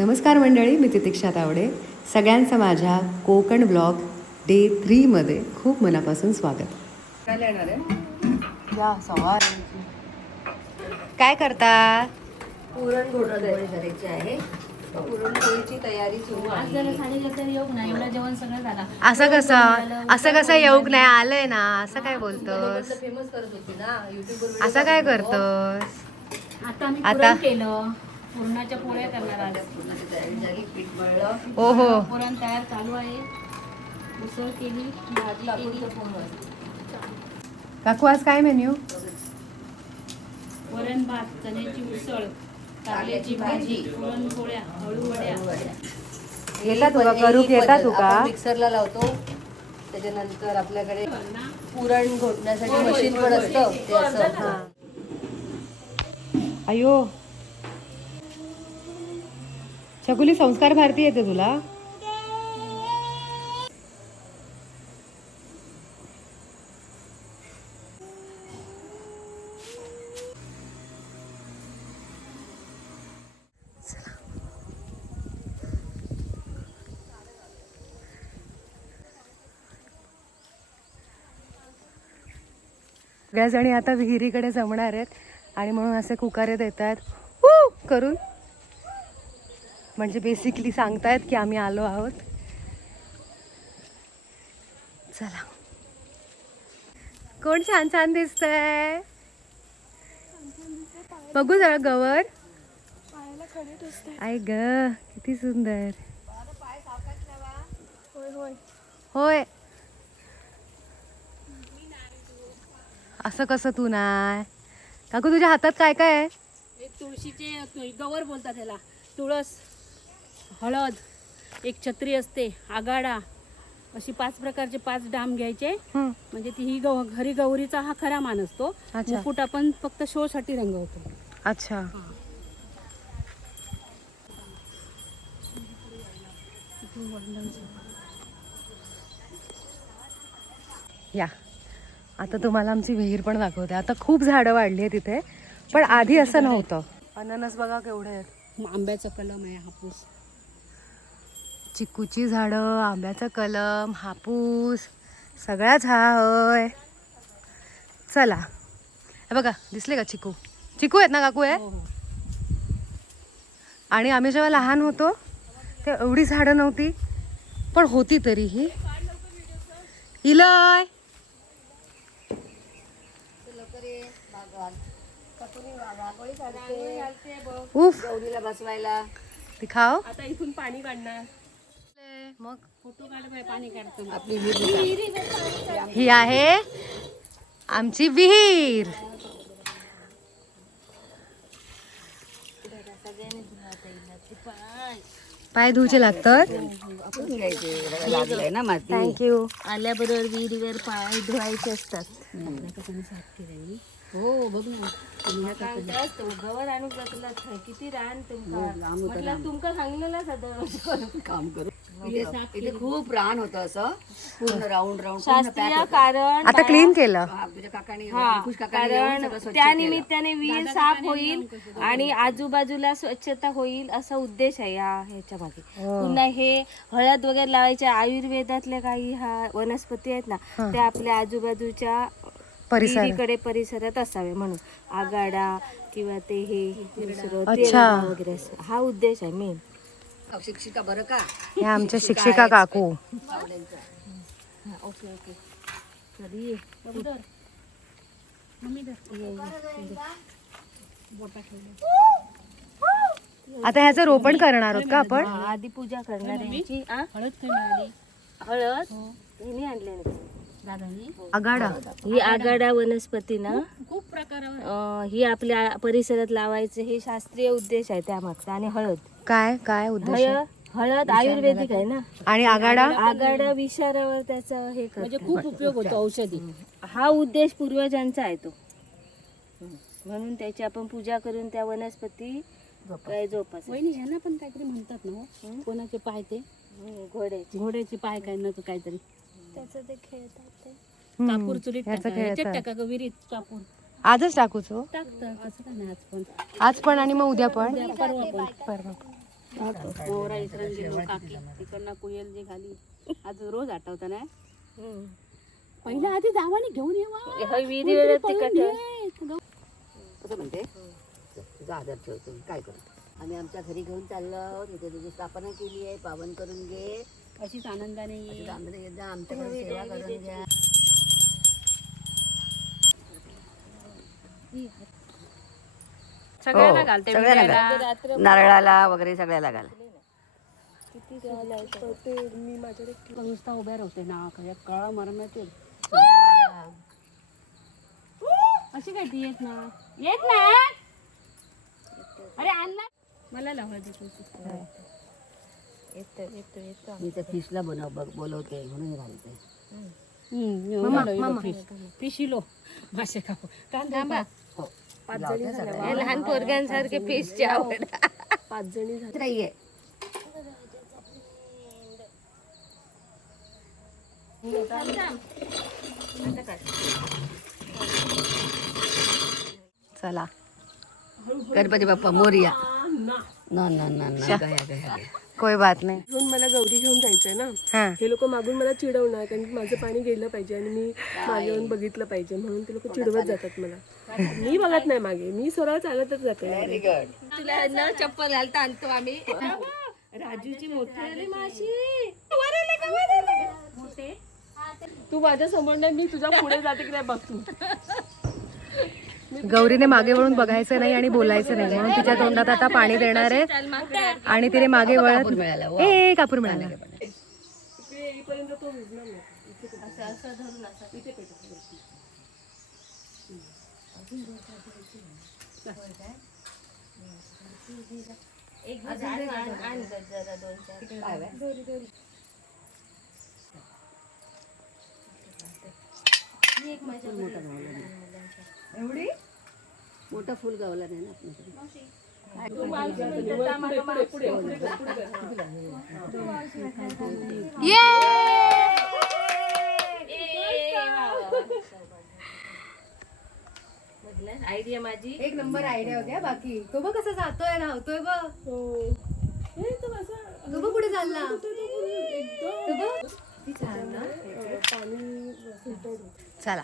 नमस्कार मंडळी मी तितिक्षा तावडे. सगळ्यांचं माझ्या कोकण ब्लॉग डे थ्रीमध्ये खूप मनापासून स्वागत. काय करता? पुरण आहे. पुरणपोळीची तयारी झालं. असं कसं? असं कसं येऊक नाही आलंय ना असं काय बोलतोस? फेमस करत होती ना युट्यूबवर असं काय करतोस? आता आम्ही आता? पुरण केलं. पुरणाच्या पोळ्या करणार आज. पुरणाची तयारी झाली पीठ मळलं ओ हो पुरण तयार चालू आहे. उसळ केली काकू आज काय मेन्यू? वरण भात चण्याची उसळ कारल्याची भाजी पुरण पोळ्या हळू वड्या. येता तुका येता तुका मिक्सरला लावतो. त्याच्यानंतर आपल्याकडे पुरण घोटण्यासाठी मशीन पण असतं ते असं. अयो. शकुली संस्कार भारती येते तुला. सगळ्याजणी आता विहिरीकडे जमणार आहेत आणि म्हणून असे कुकारे देत आहेत करून. म्हणजे बेसिकली सांगतायत की आम्ही आलो आहोत. चला. कोण छान छान दिसतंय? बघू जरा गवर. आई ग किती सुंदर. होय असं कसं तू नाही काकू तुझ्या हातात काय काय आहे? तुळशीचे गवर बोलतात त्याला तुळस. हळद एक छत्री असते आगाडा अशी पाच प्रकारचे पाच डाम घ्यायचे. म्हणजे ती ही घरी गौरीचा हा खरा मान असतो. अच्छा. मुकुट आपण फक्त शो साठी रंगवतो. अच्छा. या. आता तुम्हाला आमची विहीर पण दाखवते. आता खूप झाडं वाढली आहे तिथे पण आधी असं नव्हतं. अननस बघा केवढे आहेत. आंब्याचा कलम आहे हापूस चिकूची झाडं आंब्याचा कलम हापूस सगळ्याच हा होय. चला. हे बघा दिसले का चिकू? चिकू आहेत ना काकू आहे हो हो. आणि आम्ही जेव्हा लहान होतो ते एवढी झाडं नव्हती पण होती तरीही. इलय! उफ. गौरीला बसवायला. दिखाओ आता इथून पाणी काढणार. मग फोटो काढ पाणी काढतो. आपली विहीर ही आहे आमची विहीर. पाय धुवचे लागतात. आपण घ्यायचे लागलंय ना माती थँक्यू आल्याबरोबर विहिरीवर पाय धुवायचे असतात. हो बघ ना. गवर आणून बसला किती रान तुमका म्हटलं तुमका सांगलेलं सदर काम करू. इथे इथे खूप रान होतं असं. पूर्ण राऊंड राऊंड शास्त्रीय कारण आता क्लीन केलं. तुझ्या काकाने हा अंकुश काकाने येऊन कारण सगळं स्वच्छ त्या केलं. निमित्ताने विहीर साफ होईल आणि आजूबाजूला स्वच्छता होईल असा उद्देश आहे या ह्याच्या मागे पुन्हा हे हळद वगैरे लावायचे आयुर्वेदातल्या काही हा वनस्पती आहेत ना त्या आपल्या आजूबाजूच्या परिसर विहिरीकडे परिसरात असावे म्हणून. आगाडा किंवा ते हे दुसरं अच्छा. वगैरे असं. हा उद्देश आहे मेन शिक्षिका बरं का? हे आमच्या शिक्षिका काकू. Okay okay. कधी ये आता ह्याचं रोपण करणार आहोत का आपण? हा, आधी पूजा करणार आहे यांची. आ? हळद? हिने आणले आगाडा. ही आगाडा वनस्पती ना. खूप प्रकार अं, ही आपल्या परिसरात लावायचं हे शास्त्रीय उद्देश आहे त्यामागचा. आणि हळद. काय काय उद्देश आहे? हळद आयुर्वेदिक आहे ना. आणि आगाडा? आगाडा विषारावर त्याचा हे म्हणजे खूप उपयोग होतो औषधी. हा उद्देश पूर्वजांचा आहे तो. म्हणून त्याची आपण पूजा करून त्या वनस्पती काय जोपास. ह्यांना पण काहीतरी म्हणतात ना हो? कोणाचे पाय ते? घोड्याची. घोड्याचे पाय काय ना काहीतरी. त्याचं ते खेळतात ते. हम्म, कापूर चुलीत ह्याचं टाका ह्याच्यात खेळतात. टाका का विहिरीत कापूर. आजच टाकूच? हो काय नाही आज पण. आज पण आणि मग उद्या पण? परवा पण. परवा पण. मोहरा इसरण गेलो काकी तिकडनं कुयल जे खाली. आज रोज आठवता ना पहिला आधी जावानी घेऊन येवा हय विहिरी वेळेत तिकट कसं म्हणते? तुझा आदर ठेवतो काय करू आम्ही आमच्या घरी घेऊन चाललो. तिथे तुझी स्थापना केली आहे पावन करून घे. अशीच आनंदाने ये. आमच्याकडे सेवा करून घ्या. सगळ्यांना घालते हो, विड्याला. घाल. नारळाला वगैरे सगळ्याला घाल. नुसता उभ्या राहते ना कळा मरमते अशी काय ती येत ना? येत ना? अरे आणला मला लावायचं मी त्या फिशला बनव बघ बोलवते म्हणून घालते. पिशिलो मासे खाऊ. थांबा हो. हे लहान पोरग्यांसारखे फिशची आवड. नाहीये चला. गणपती बाप्पा मोरिया. ना ना ना ना गया गया गया. कोई बात नाही. मला गौरी घेऊन जायचंय ना. हा. हे लोक मागून मला चिडवणार कारण की माझं पाणी गेलं पाहिजे आणि मी मागे येऊन बघितलं पाहिजे म्हणून ते लोक चिडवत जातात मला. मी बघत नाही मागे. मी सरळ चालतच जाते तुला न चप्पल घालता आणतो आम्ही. राजूची मोठी माशी. तू माझ्यासमोर नाही मी तुझ्या पुढे जाते की नाही बघ तू. गौरीने मागे वळून बघायचं नाही आणि बोलायचं नाही. म्हणून तिच्या तोंडात आता पाणी देणार आहे. आणि तिने मागे वळत मिळाला ए कापूर मिळाला. येईपर्यंत नाही मोठं फुल गावला नाही ना आपल्याकडे. आयडिया माझी. एक नंबर आयडिया होत्या बाकी. तो बघ कसं जातोय धावतोय बघ. तो बघ कुठे चालला. ना. चला.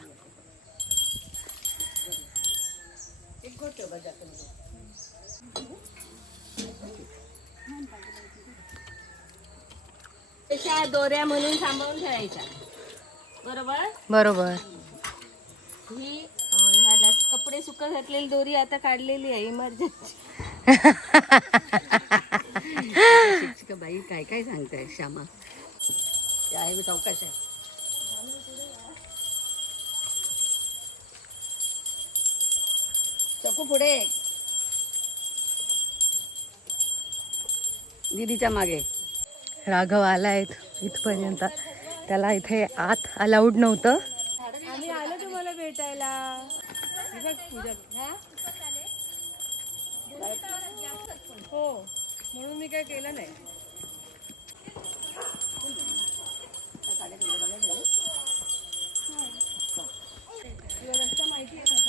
दोऱ्या म्हणून सांभाळून ठेवायच्या. बरोबर? बरोबर. ही अं, ह्याला कपडे सुक घातलेली दोरी आता काढलेली आहे इमर्जन्सी बाई काय काय सांगताय श्यामा? ते आहे मी चौकश आहे. चकू पुढे. दीदीच्या मागे. राघव आलाय इथपर्यंत. त्याला इथे आत अलाउड नव्हतं. आम्ही आलो तुम्हाला भेटायला. हो म्हणून मी काय केलं नाही. माझ्या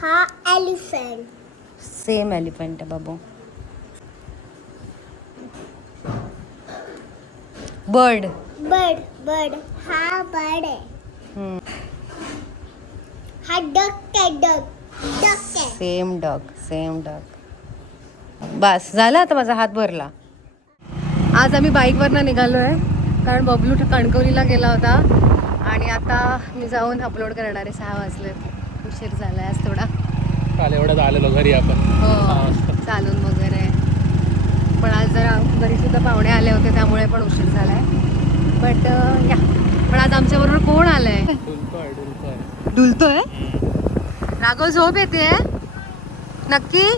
हा एलिफंट. सेम एलिफंट आहे बाबू. बर्ड. Bird bird. हा बर्ड आहे. हा डक आहे डक. डक आहे. सेम डग सेम डग बस झाला आता माझा हात भरला. आज आम्ही बाईकवरनं निघालो आहे कारण बबलू कणकवलीला गेला होता. आणि आता मी जाऊन अपलोड करणार आहे सहा वाजले. उशीर झालाय आज थोडा. काल एवढ्यात आलेलो घरी आपण. हो चालून वगैरे पण आज जरा घरी सुद्धा पाहुणे आले होते त्यामुळे पण उशीर झालाय. बट या. पण आज आमच्याबरोबर कोण आलंय? डुलतोय राघव झोप येते नक्की?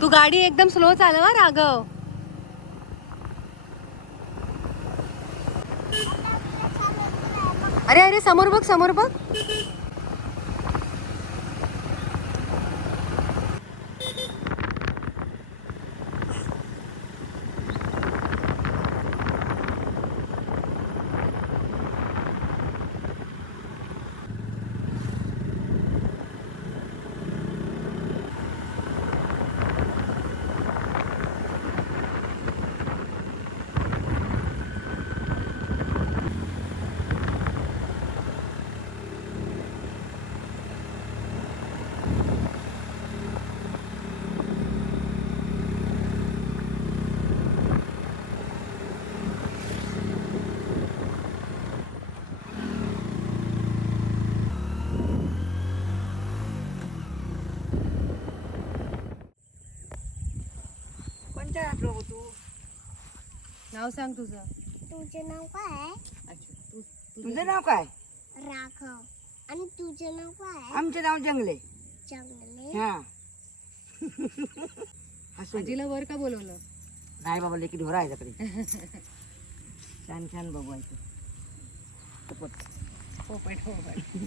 तू गाडी एकदम स्लो चालव राघव. अरे अरे समोर बघ समोर बघ. नाव सांग तुझं. तुझं नाव काय आहे? तुझं नाव काय? राघव. आणि तुझं नाव काय आहे? आमचं नाव जंगले. हा. दे. आजीला वर का बोलवलं? नाही बाबा लेकी ढोरा आहे त्याकडे छान छान बघू आहे पोपट. पोपट पोपट.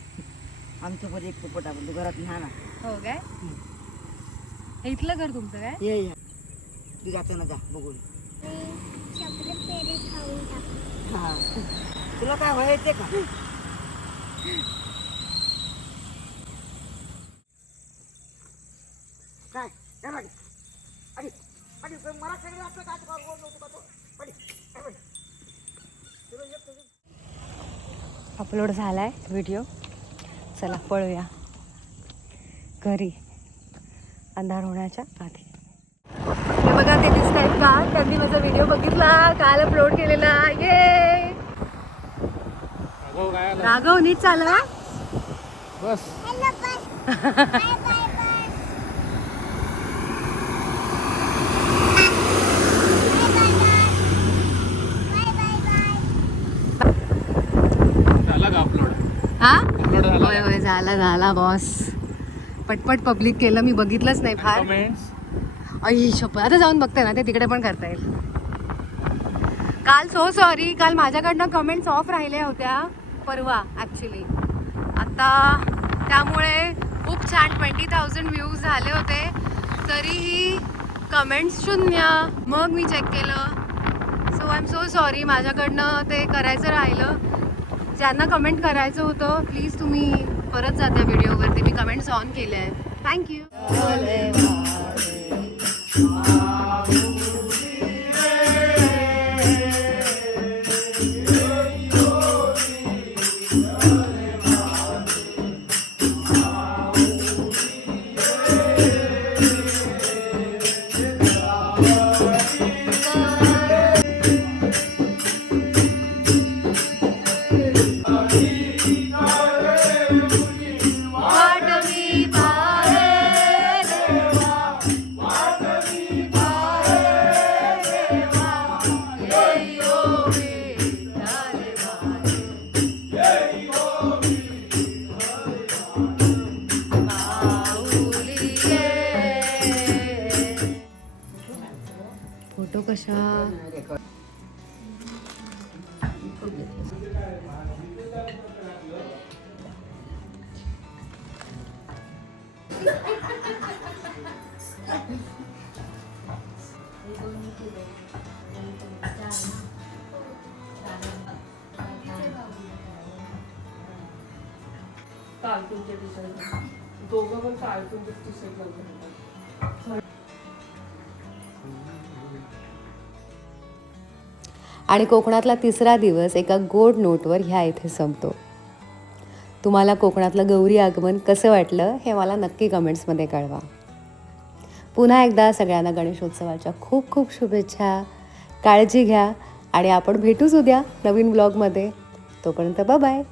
आमचं पण एक पोपट आपण तू घरात न्हा ना हो काय? हे इथलं घर तुमचं काय? ये ये तू जाताना जा बघून. मी सगळे पेरे खाऊन टाकले हा. तुला काय व्हायचे का? काय? काय अरे अरे मला सगळं आपलं काय. अपलोड झालाय व्हिडिओ. चला पळूया. घरी. अंधार होण्याच्या आधी. बघा ते दिसत आहेत का त्यांनी माझा व्हिडिओ बघितला. काल अपलोड केलेला. ये राघव नीट चालवा bus. Hello bus. Bye bye bye. Bye bye झाला का अपलोड हा? अपलोड झाला? होय होय झाला झाला बॉस पटपट पब्लिक केलं. मी बघितलंच नाही फार. कमेंट्स आई शप आता जाऊन बघते ना ते तिकडे पण करता येईल. काल सो सॉरी काल माझ्याकडनं कमेंट्स ऑफ राहिल्या होत्या परवा ॲक्च्युली आता त्यामुळे खूप छान ट्वेंटी थाउजंड व्ह्यूज झाले होते. तरीही कमेंट्स शून्य. मग मी चेक केलं. So I am so sorry माझ्याकडनं ते करायचं राहिलं. ज्यांना कमेंट करायचं होतं प्लीज तुम्ही परत जाता व्हिडिओवरती मी कमेंट्स ऑन केले आहेत. Thank you Wow. फोटो कशा कार्टूनचे टी शर्ट दोघं पण कार्टूनचे टी आणि कोकणातला तिसरा दिवस एका गोड नोटवर ह्या इथे संपतो. तुम्हाला कोकणातलं गौरी आगमन कसं वाटलं हे मला नक्की कमेंट्समध्ये कळवा. पुन्हा एकदा सगळ्यांना गणेशोत्सवाच्या खूप खूप शुभेच्छा. काळजी घ्या आणि आपण भेटूच उद्या नवीन ब्लॉगमध्ये तोपर्यंत बाय